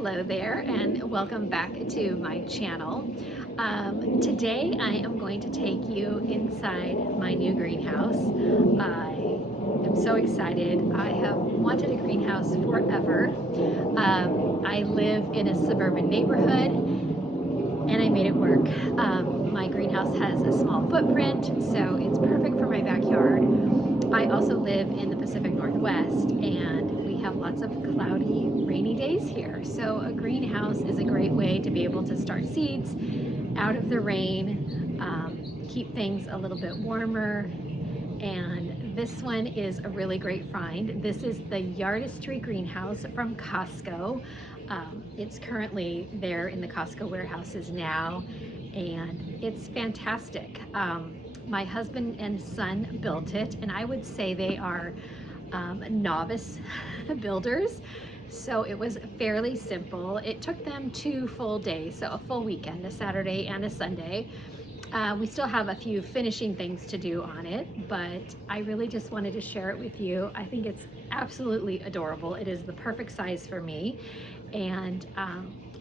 Hello there and welcome back to my channel. Today I am going to take you inside my new greenhouse. I am so excited. I have wanted a greenhouse forever. I live in a suburban neighborhood and I made it work. My greenhouse has a small footprint, so it's perfect for my backyard. I also live in the Pacific Northwest and we have lots of cloudy, rainy days here. So a greenhouse is a great way to be able to start seeds out of the rain, keep things a little bit warmer. And this one is a really great find. This is the Yardistry Greenhouse from Costco. It's currently there in the Costco warehouses now, and it's fantastic. My husband and son built it, and I would say they are novice builders. So it was fairly simple. It took them 2 full days, so a full weekend, a Saturday and a Sunday. We still have a few finishing things to do on it, but I really just wanted to share it with you. I think it's absolutely adorable. It is the perfect size for me. And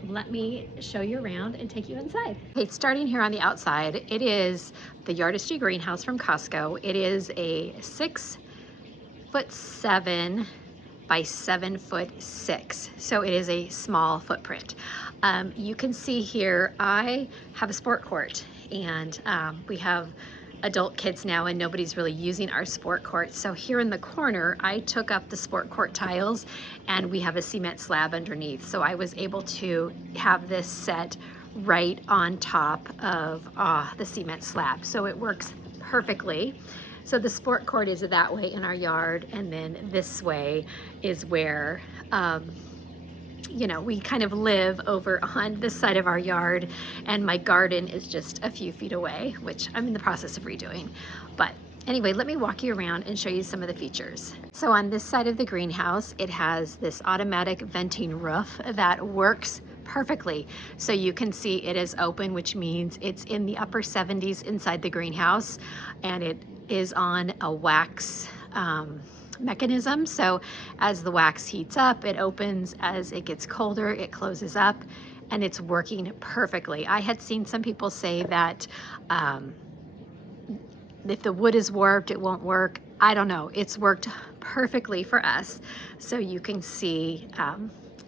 let me show you around and take you inside. Okay, starting here on the outside, it is the Yardistry Greenhouse from Costco. It is a 6'7" by 7'6", so it is a small footprint. You can see here I have a sport court, and we have adult kids now and nobody's really using our sport court. So here in the corner, I took up the sport court tiles and we have a cement slab underneath. So I was able to have this set right on top of the cement slab. So it works perfectly. So the sport court is that way in our yard, and then this way is where we kind of live over on this side of our yard, and my garden is just a few feet away, which I'm in the process of redoing. But anyway, let me walk you around and show you some of the features. So on this side of the greenhouse, it has this automatic venting roof that works perfectly. So you can see it is open, which means it's in the upper 70s inside the greenhouse, and it is on a wax mechanism. So as the wax heats up, it opens. As it gets colder, it closes up, and it's working perfectly. I had seen some people say that if the wood is warped, it won't work. I don't know. It's worked perfectly for us. So you can see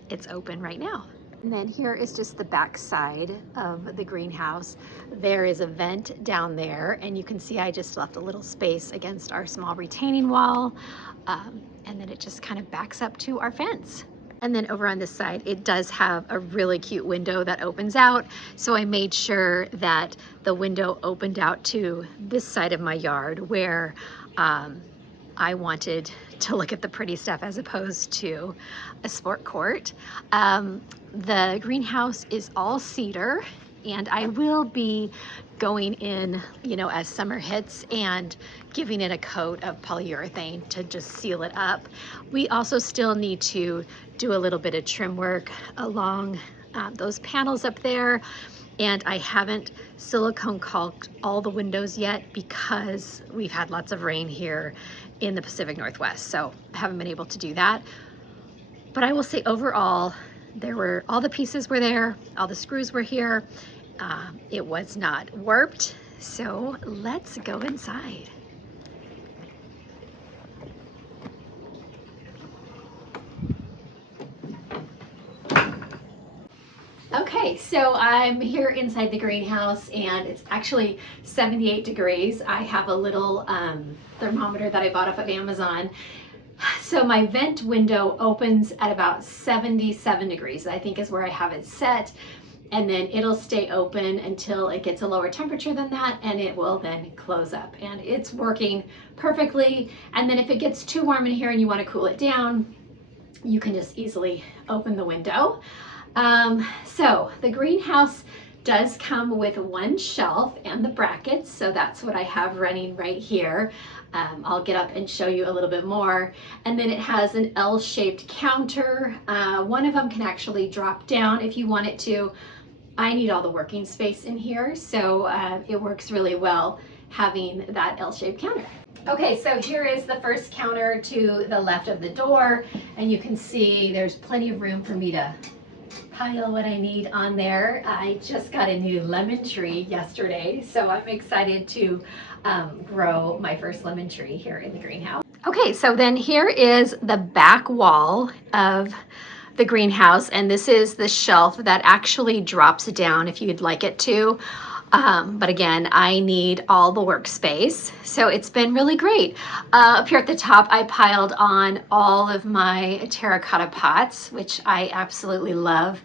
it's open right now. And then here is just the back side of the greenhouse. There is a vent down there, and you can see I just left a little space against our small retaining wall, and then it just kind of backs up to our fence. And then over on this side, it does have a really cute window that opens out. So I made sure that the window opened out to this side of my yard where I wanted to look at the pretty stuff as opposed to a sport court. The greenhouse is all cedar, and I will be going in, as summer hits and giving it a coat of polyurethane to just seal it up. We also still need to do a little bit of trim work along those panels up there, and I haven't silicone caulked all the windows yet because we've had lots of rain here in the Pacific Northwest, so I haven't been able to do that. But I will say overall, all the pieces were there, all the screws were here. It was not warped, so let's go inside. Okay, so I'm here inside the greenhouse, and it's actually 78 degrees. I have a little thermometer that I bought off of Amazon. So my vent window opens at about 77 degrees, I think is where I have it set. And then it'll stay open until it gets a lower temperature than that, and it will then close up. And it's working perfectly. And then if it gets too warm in here and you want to cool it down, you can just easily open the window. So the greenhouse does come with one shelf and the brackets, so that's what I have running right here. I'll get up and show you a little bit more. And then it has an L-shaped counter. One of them can actually drop down if you want it to. I need all the working space in here, so it works really well having that L-shaped counter. Okay, so here is the first counter to the left of the door, and you can see there's plenty of room for me to pile what I need on there. I just got a new lemon tree yesterday, so I'm excited to grow my first lemon tree here in the greenhouse. Okay, so then here is the back wall of the greenhouse, and this is the shelf that actually drops down if you'd like it to. But again, I need all the workspace, so it's been really great. Up here at the top, I piled on all of my terracotta pots, which I absolutely love.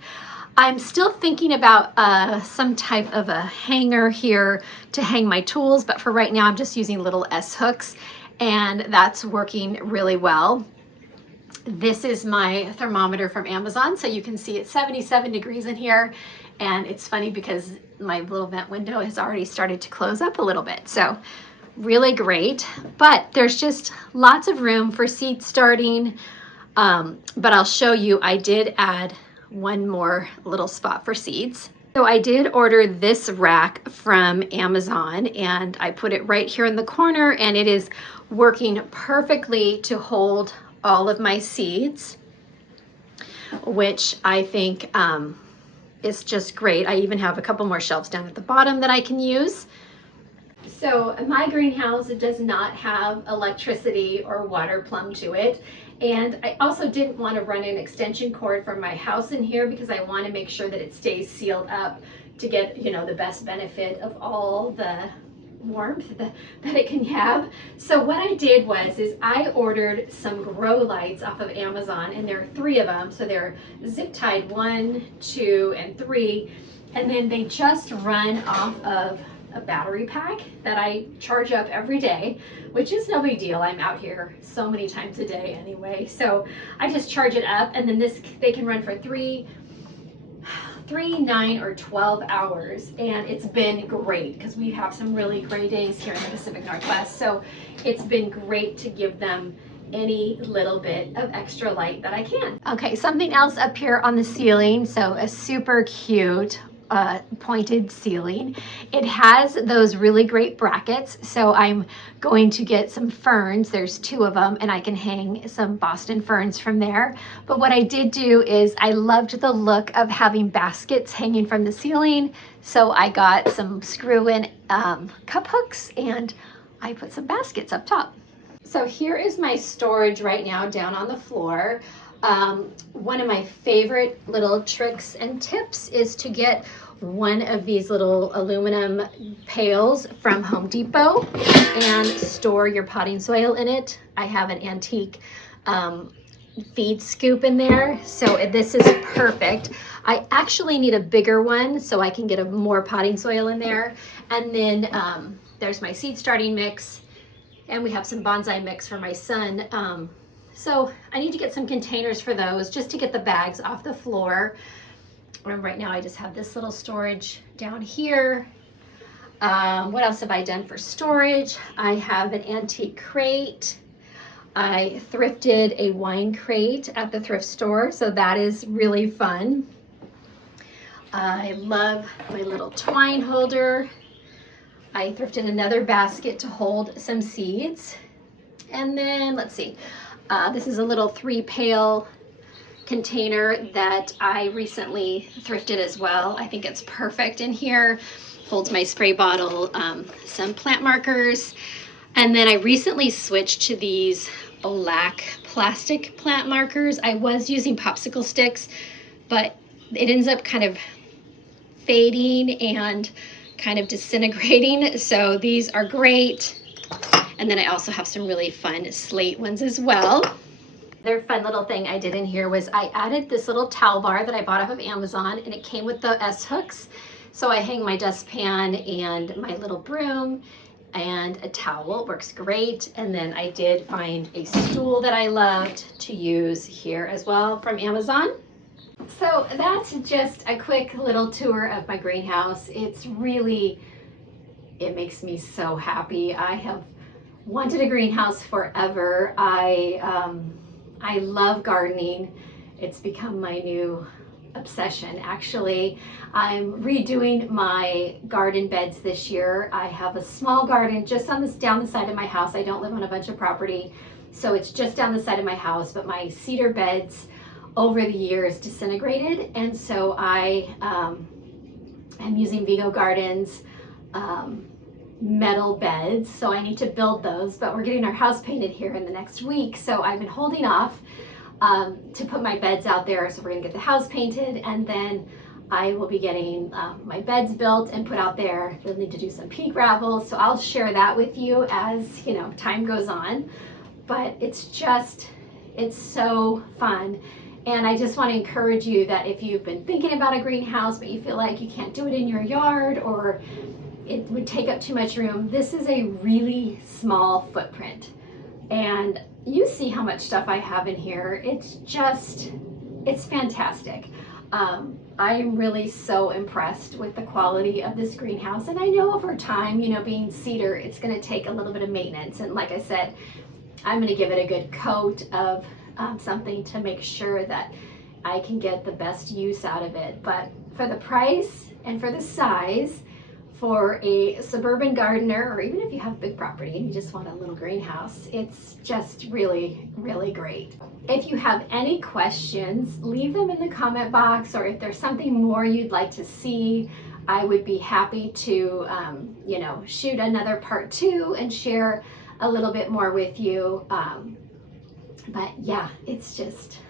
I'm still thinking about some type of a hanger here to hang my tools, but for right now, I'm just using little S hooks, and that's working really well. This is my thermometer from Amazon, so you can see it's 77 degrees in here. And it's funny because my little vent window has already started to close up a little bit. So really great, but there's just lots of room for seed starting. But I'll show you, I did add one more little spot for seeds. So I did order this rack from Amazon, and I put it right here in the corner, and it is working perfectly to hold all of my seeds, which I think it's just great. I even have a couple more shelves down at the bottom that I can use. So my greenhouse does not have electricity or water plumbed to it. And I also didn't want to run an extension cord from my house in here because I want to make sure that it stays sealed up to get, you know, the best benefit of all the warmth that it can have. So what I did is I ordered some grow lights off of Amazon, and there are 3 of them. So they're zip tied 1, 2, and 3, and then they just run off of a battery pack that I charge up every day, which is no big deal. I'm out here so many times a day anyway, so I just charge it up, and then they can run for 3, 9, or 12 hours, and it's been great because we have some really gray days here in the Pacific Northwest, so it's been great to give them any little bit of extra light that I can. Okay, something else up here on the ceiling, so a super cute pointed ceiling. It has those really great brackets, so I'm going to get some ferns. There's 2 of them, and I can hang some Boston ferns from there. But what I did do is I loved the look of having baskets hanging from the ceiling, so I got some screw-in cup hooks, and I put some baskets up top. So here is my storage right now down on the floor. One of my favorite little tricks and tips is to get one of these little aluminum pails from Home Depot and store your potting soil in it. I have an antique feed scoop in there, so this is perfect. I actually need a bigger one so I can get more potting soil in there. And then there's my seed starting mix, and we have some bonsai mix for my son. So I need to get some containers for those just to get the bags off the floor. Right now I just have this little storage down here. What else have I done for storage? I have an antique crate. I thrifted a wine crate at the thrift store, so that is really fun. I love my little twine holder. I thrifted another basket to hold some seeds. And then let's see. This is a little 3-pail container that I recently thrifted as well. I think it's perfect in here. Holds my spray bottle, some plant markers. And then I recently switched to these black plastic plant markers. I was using popsicle sticks, but it ends up kind of fading and kind of disintegrating. So these are great. And then I also have some really fun slate ones as well. Another fun little thing I did in here was I added this little towel bar that I bought off of Amazon, and it came with the S hooks. So I hang my dustpan and my little broom and a towel. It works great. And then I did find a stool that I loved to use here as well from Amazon. So that's just a quick little tour of my greenhouse. It makes me so happy. I have wanted a greenhouse forever. I love gardening. It's become my new obsession, actually. I'm redoing my garden beds this year. I have a small garden just down the side of my house. I don't live on a bunch of property, so it's just down the side of my house, but my cedar beds over the years disintegrated, and so I am using Vigo Gardens metal beds, so I need to build those, but we're getting our house painted here in the next week, so I've been holding off to put my beds out there. So we're gonna get the house painted, and then I will be getting my beds built and put out there. We'll need to do some pea gravel, so I'll share that with you as time goes on. But it's so fun. And I just want to encourage you that if you've been thinking about a greenhouse, but you feel like you can't do it in your yard or it would take up too much room, this is a really small footprint. And you see how much stuff I have in here. It's fantastic. I'm really so impressed with the quality of this greenhouse. And I know over time, being cedar, it's going to take a little bit of maintenance. And like I said, I'm going to give it a good coat of something to make sure that I can get the best use out of it. But for the price and for the size, for a suburban gardener, or even if you have big property and you just want a little greenhouse, it's just really, really great. If you have any questions, leave them in the comment box, or if there's something more you'd like to see, I would be happy to shoot another part 2 and share a little bit more with you. But yeah, it's just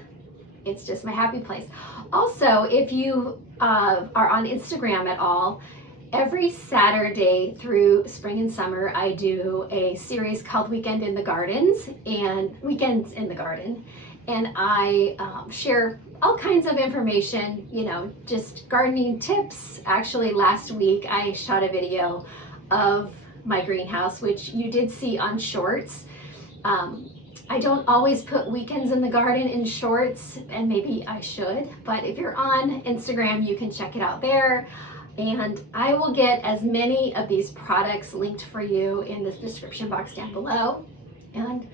my happy place. Also, if you are on Instagram at all, every Saturday through spring and summer, I do a series called Weekends in the Garden, and I share all kinds of information, just gardening tips. Actually, last week I shot a video of my greenhouse, which you did see on shorts. I don't always put Weekends in the Garden in shorts, and maybe I should, but if you're on Instagram, you can check it out there. And I will get as many of these products linked for you in the description box down below. And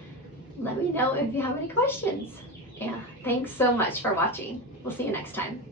let me know if you have any questions. Yeah, thanks so much for watching. We'll see you next time.